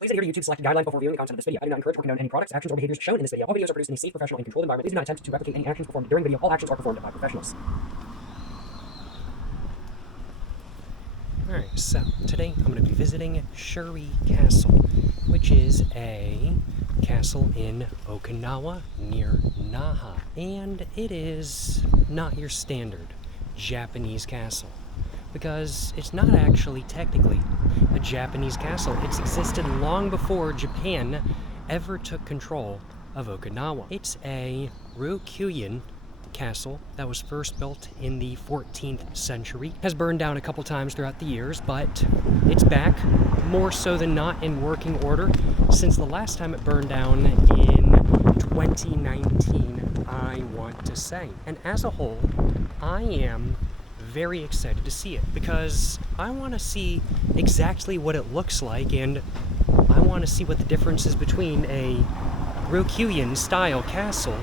Please adhere to YouTube's selected guidelines before viewing the content of this video. I do not encourage or condone any products, actions, or behaviors shown in this video. All videos are produced in a safe, professional, and controlled environment. Please do not attempt to replicate any actions performed during the video. All actions are performed by professionals. Alright, so today I'm going to be visiting Shuri Castle, which is a castle in Okinawa near Naha. And it is not your standard Japanese castle, because it's not actually technically a Japanese castle. It's existed long before Japan ever took control of Okinawa. It's a Ryukyuan castle that was first built in the 14th century. Has burned down a couple times throughout the years, but it's back, more so than not, in working order since the last time it burned down in 2019, I want to say. And as a whole, I am very excited to see it because I want to see exactly what it looks like, and I want to see what the differences between a Ryukyuan style castle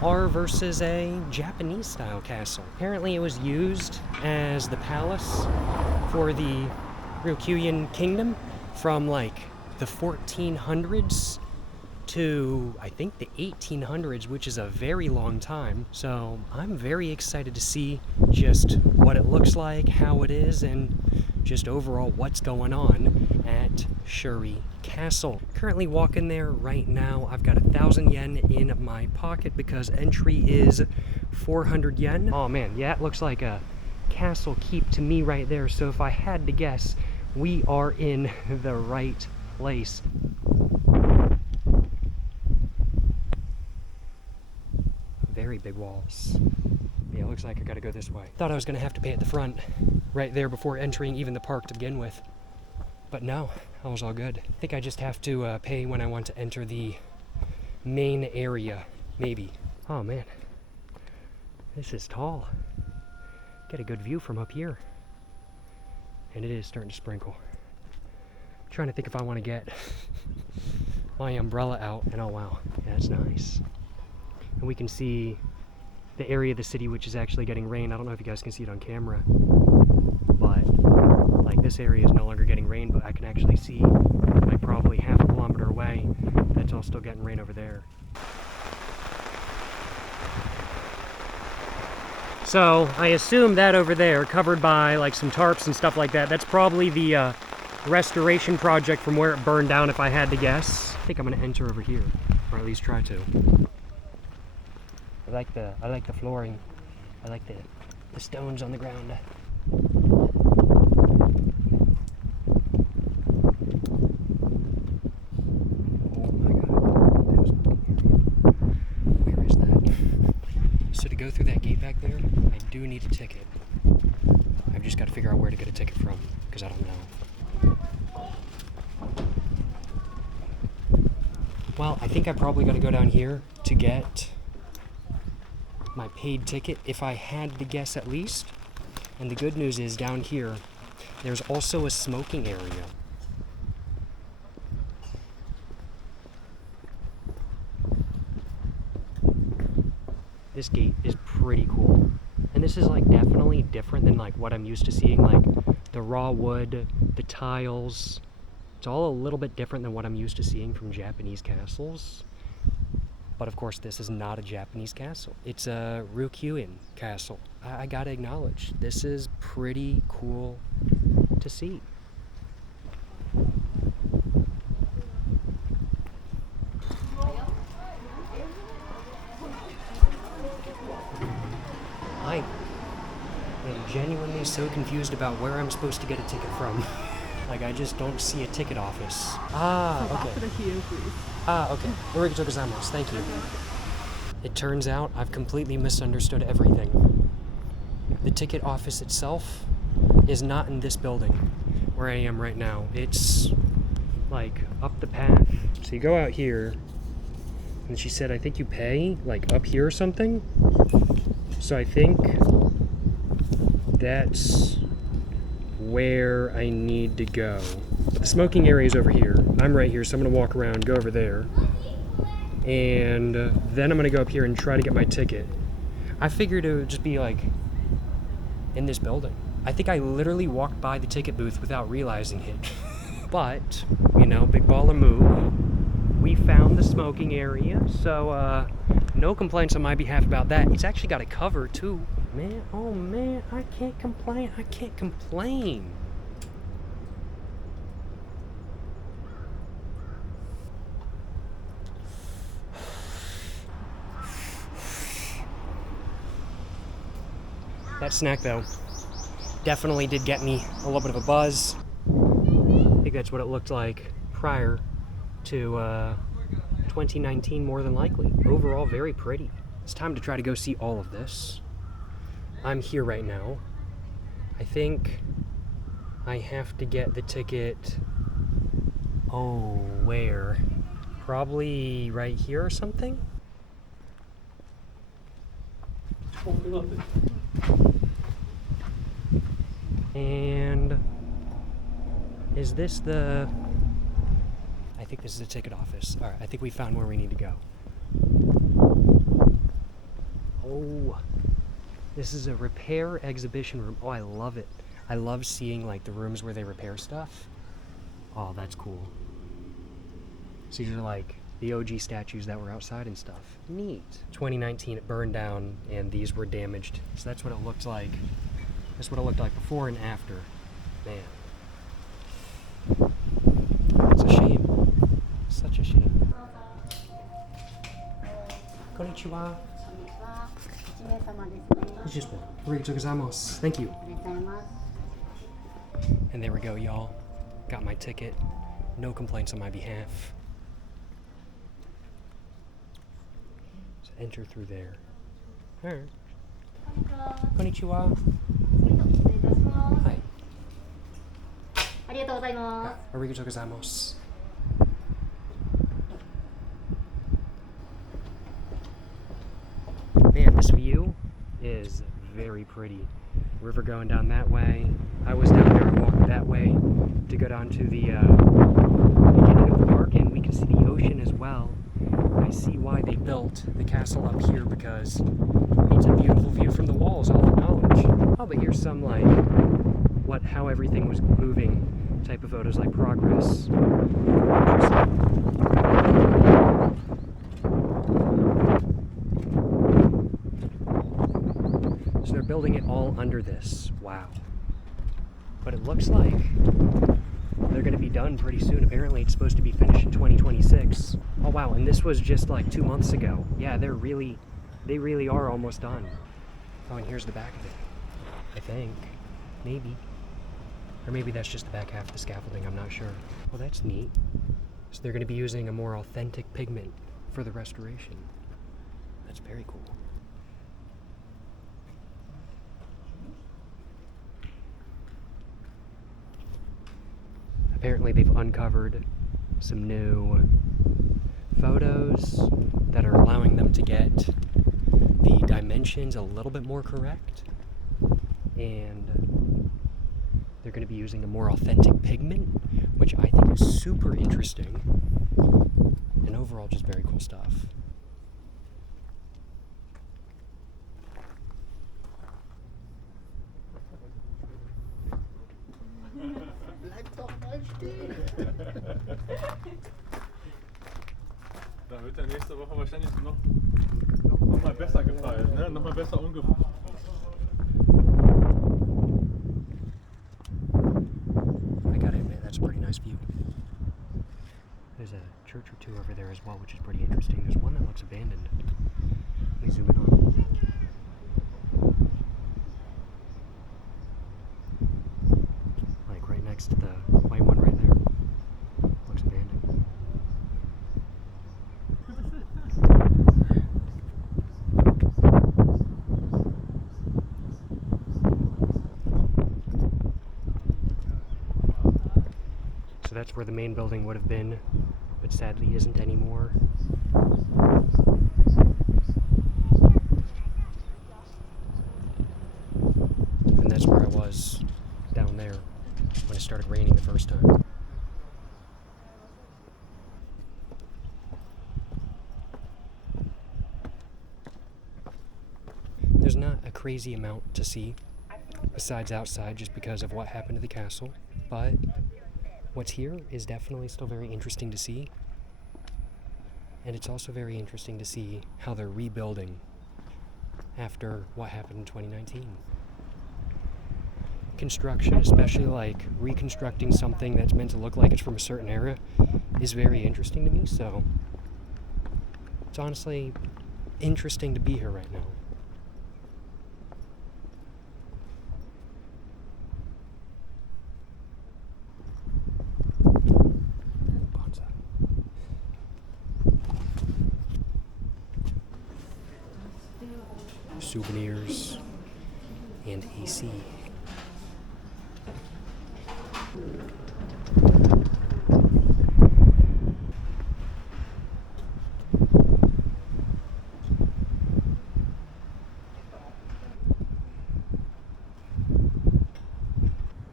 are versus a Japanese style castle. Apparently it was used as the palace for the Ryukyuan kingdom from like the 1400s to I think the 1800s, which is a very long time. So I'm very excited to see just what it looks like, how it is, and just overall what's going on at Shuri Castle. Currently walking there right now. I've got 1,000 yen in my pocket because entry is 400 yen. Oh man, yeah, it looks like a castle keep to me right there. So if I had to guess, we are in the right place. Very big walls. Yeah, it looks like I gotta go this way. Thought I was gonna have to pay at the front right there before entering even the park to begin with. But no, that was all good. I think I just have to pay when I want to enter the main area, maybe. Oh man, this is tall. Get a good view from up here. And it is starting to sprinkle. I'm trying to think if I want to get my umbrella out, and oh wow, yeah, that's nice. And we can see the area of the city which is actually getting rain. I don't know if you guys can see it on camera, but like this area is no longer getting rain, but I can actually see like probably half a kilometer away that's all still getting rain over there. So I assume that over there, covered by like some tarps and stuff like that, that's probably the restoration project from where it burned down, if I had to guess. I think I'm gonna enter over here, or at least try to. I like the flooring. I like the stones on the ground. Oh my god, that was where is that? So to go through that gate back there, I do need a ticket. I've just got to figure out where to get a ticket from, because I don't know. Well, I think I probably got to go down here to get my paid ticket, if I had to guess at least. And the good news is down here there's also a smoking area. This gate is pretty cool, and this is like definitely different than like what I'm used to seeing, like the raw wood, the tiles. It's all a little bit different than what I'm used to seeing from Japanese castles. But of course, this is not a Japanese castle. It's a Ryukyuan castle. I gotta acknowledge, this is pretty cool to see. I am genuinely so confused about where I'm supposed to get a ticket from. Like, I just don't see a ticket office. Ah, okay. After here, please. Ah, okay. Arigatou gozaimasu. Thank you. It turns out I've completely misunderstood everything. The ticket office itself is not in this building where I am right now. It's like up the path. So you go out here, and she said, I think you pay like up here or something. So I think that's where I need to go. The smoking area is over here. I'm right here, so I'm gonna walk around, go over there, and then I'm gonna go up here and try to get my ticket. I figured it would just be like in this building. I think I literally walked by the ticket booth without realizing it. But, you know, big baller move. We found the smoking area, so no complaints on my behalf about that. It's actually got a cover too. Man, oh man, I can't complain. I can't complain. That snack though definitely did get me a little bit of a buzz. I think that's what it looked like prior to 2019, more than likely. Overall, very pretty. It's time to try to go see all of this. I'm here right now. I think I have to get the ticket. Oh, where? Probably right here or something? And is this the... I think this is the ticket office. All right, I think we found where we need to go. Oh, this is a repair exhibition room. Oh, I love it. I love seeing like the rooms where they repair stuff. Oh, that's cool. So these are like the OG statues that were outside and stuff. Neat. 2019, it burned down and these were damaged. So that's what it looked like. That's what it looked like before and after. Man. It's a shame. Such a shame. Konnichiwa. Thank you. And there we go, y'all. Got my ticket. No complaints on my behalf. So enter through there. Alright. Konnichiwa. Hi. Arigatou gozaimasu. Man, this view is very pretty. River going down that way. I was down there and walked that way to go down to the beginning of the park, and we can see the ocean as well. I see why they built the castle up here, because it's a beautiful view from the walls, I'll acknowledge. Oh, but here's some like how everything was moving type of photos, like progress. So they're building it all under this. Wow. But it looks like they're going to be done pretty soon. Apparently it's supposed to be finished in 2026. Oh wow, and this was just like 2 months ago. Yeah, they really are almost done. Oh, and here's the back of it. I think. Maybe. Or maybe that's just the back half of the scaffolding, I'm not sure. Well, that's neat. So they're going to be using a more authentic pigment for the restoration. That's very cool. Apparently they've uncovered some new photos that are allowing them to get the dimensions a little bit more correct. And they're going to be using a more authentic pigment, which I think is super interesting. And overall, just very cool stuff. Da wird der nächste Woche wahrscheinlich noch mal besser gefallen, ne? Noch mal besser umgefallen. I gotta admit, that's a pretty nice view. There's a church or two over there as well, which is pretty interesting. There's one that looks abandoned. Let me zoom in on. Like right next to the white one right there. Looks abandoned. So that's where the main building would have been, but sadly isn't anymore. And that's where I was down there when it started raining the first time. There's not a crazy amount to see besides outside, just because of what happened to the castle, but what's here is definitely still very interesting to see. And it's also very interesting to see how they're rebuilding after what happened in 2019. Construction, especially like reconstructing something that's meant to look like it's from a certain era, is very interesting to me, so it's honestly interesting to be here right now. Souvenirs and AC.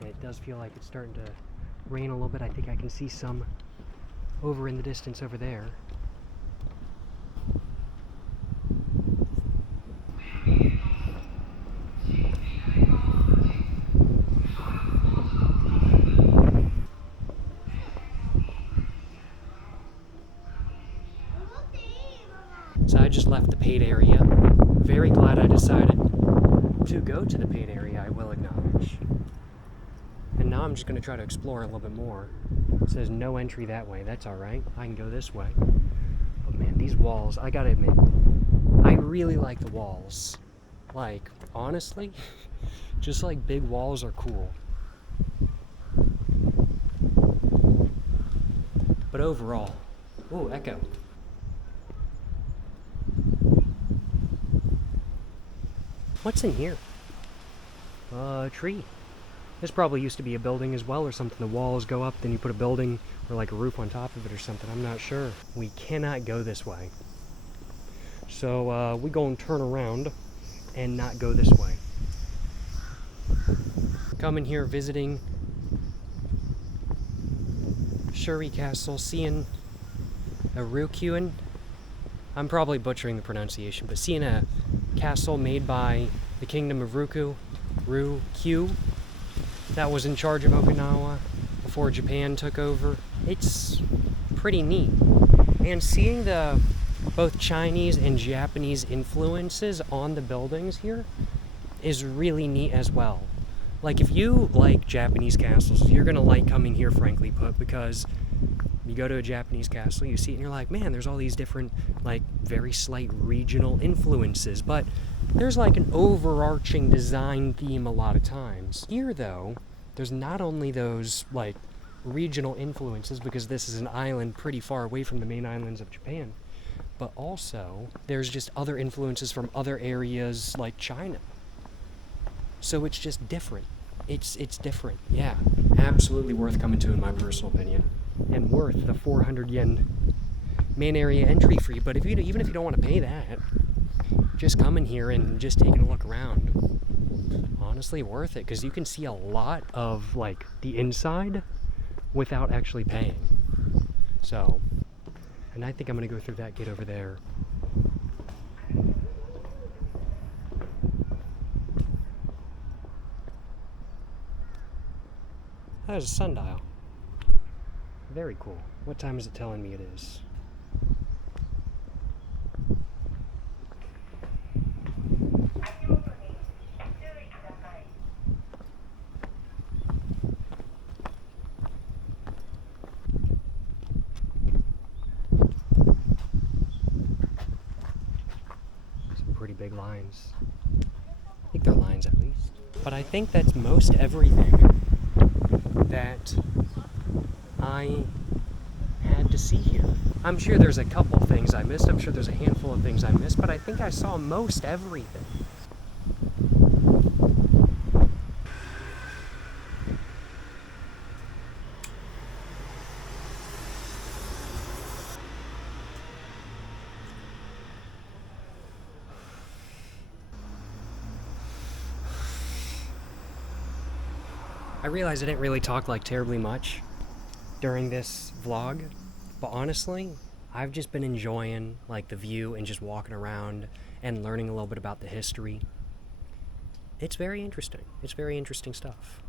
And it does feel like it's starting to rain a little bit. I think I can see some over in the distance over there. So I just left the paid area. Very glad I decided to go to the paid area, I will acknowledge. And now I'm just going to try to explore a little bit more. It says no entry that way. That's alright. I can go this way. But man, these walls, I gotta admit, I really like the walls. Like, honestly, just like big walls are cool. But overall, ooh, echo. What's in here? A tree. This probably used to be a building as well or something. The walls go up, then you put a building or like a roof on top of it or something. I'm not sure. We cannot go this way. So we gonna turn around and not go this way. Coming here visiting Shuri Castle, seeing a Ryukyuan. I'm probably butchering the pronunciation, but seeing a castle made by the Kingdom of Ryukyu, that was in charge of Okinawa before Japan took over. It's pretty neat. And seeing the both Chinese and Japanese influences on the buildings here is really neat as well. Like, if you like Japanese castles, you're gonna like coming here, frankly put, because you go to a Japanese castle, you see it, and you're like, man, there's all these different, like, very slight regional influences, but there's like an overarching design theme a lot of times. Here, though, there's not only those, like, regional influences, because this is an island pretty far away from the main islands of Japan, but also there's just other influences from other areas like China. So it's just different. It's different. Yeah, absolutely worth coming to, in my personal opinion, and worth the 400 yen main area entry fee. But if you, even if you don't want to pay that, just coming here and just taking a look around, honestly worth it, because you can see a lot of like the inside without actually paying. So, and I think I'm gonna go through that gate over there. That is a sundial. Very cool. What time is it telling me it is? Some pretty big lines. I think they're lines at least. But I think that's most everything that I had to see here. I'm sure there's a couple things I missed. I'm sure there's a handful of things I missed, but I think I saw most everything. I realized I didn't really talk like terribly much during this vlog, but honestly, I've just been enjoying like the view and just walking around and learning a little bit about the history. It's very interesting. It's very interesting stuff.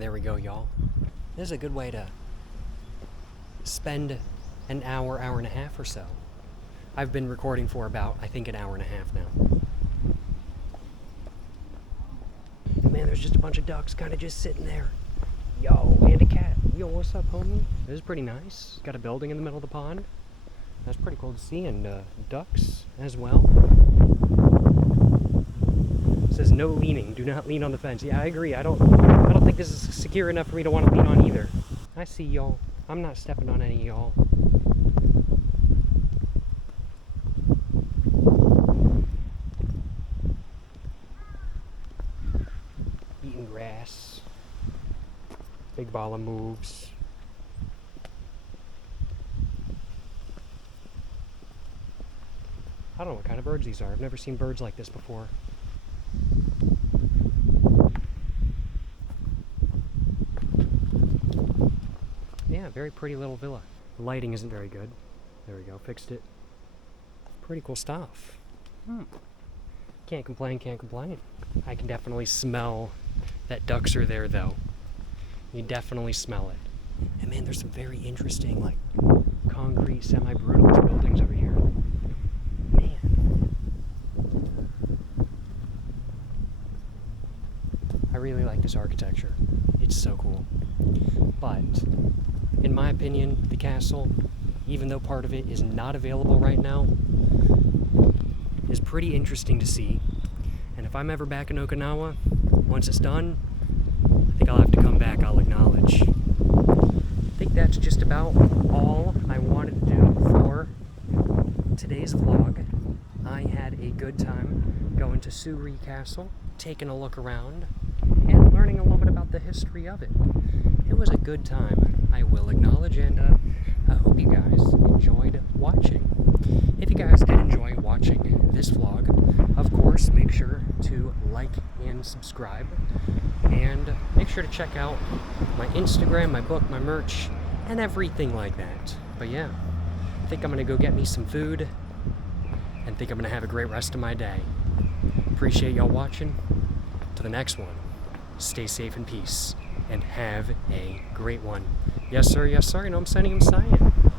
And there we go, y'all. This is a good way to spend an hour, hour and a half or so. I've been recording for about, I think, an hour and a half now. And man, there's just a bunch of ducks kind of just sitting there. Yo, and a cat. Yo, what's up, homie? This is pretty nice. Got a building in the middle of the pond. That's pretty cool to see, and ducks as well. It says no leaning. Do not lean on the fence. Yeah, I agree. I don't think this is secure enough for me to want to lean on either. I see y'all. I'm not stepping on any of y'all. Eating grass. Big ball of moves. I don't know what kind of birds these are. I've never seen birds like this before. Yeah, very pretty little villa. The lighting isn't very good. There we go, fixed it. Pretty cool stuff. Can't complain, can't complain. I can definitely smell that ducks are there though. You definitely smell it. And man, there's some very interesting, like, concrete, semi-brutalist buildings over here. Man. I really like this architecture. It's so cool. But, in my opinion, the castle, even though part of it is not available right now, is pretty interesting to see. And if I'm ever back in Okinawa, once it's done, I think I'll have to come back, I'll acknowledge. I think that's just about all I wanted to do for today's vlog. I had a good time going to Suri Castle, taking a look around, and learning a little bit about the history of it. It was a good time, I will acknowledge, and I hope you guys enjoyed watching. If you guys did enjoy watching this vlog, of course, make sure to like and subscribe, and make sure to check out my Instagram, my book, my merch, and everything like that. But yeah, I think I'm gonna go get me some food, and think I'm gonna have a great rest of my day. Appreciate y'all watching. To the next one, stay safe and peace, and have a great one. Yes sir, you know I'm sending him saying.